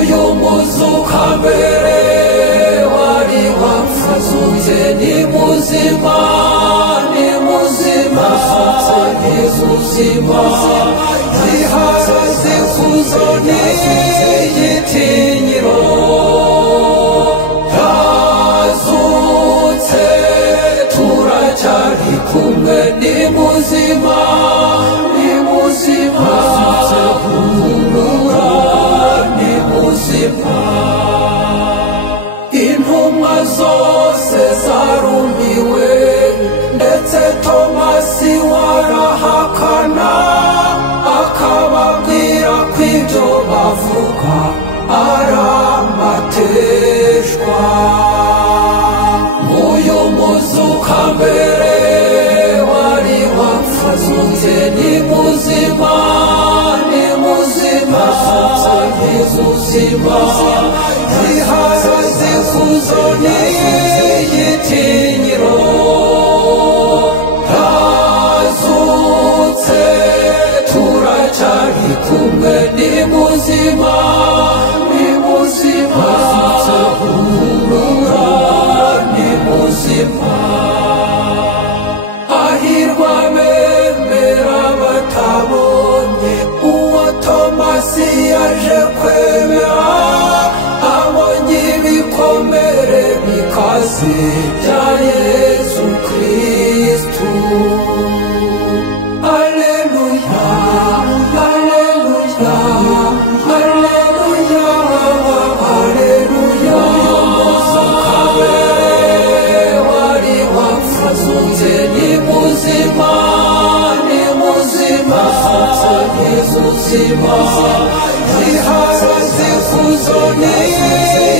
uyu muzuka mbere wari wapfuzutse ni muzima Yesusima gihaze kuzoni igitinyiro yazutse turacyari kumwe ni muzima humura ni muzima intumwa zose zarumiwe ndetse Tomasi warahakana akababwira ko ibyo bavuga aramateshwa uyu muzuka mbere wari wapfuzutse ni muzima Yesusima gihaze kuzoni igitinyiro yazutse turacyari kumwe ni muzima humura ni muzima ahirwa bemera batabonye uwo Tomasi yaje kwemera abonye ibikomere bikaze bya Yesu Kristu Alleluia Alleluia Alleluia Alleluia umuzuka mbere wari wapfuzutse ni muzima Yesusima gihaze kuzoni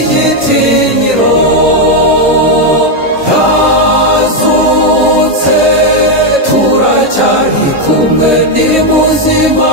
igitinyiro yazutse turacyari kumwe ni muzima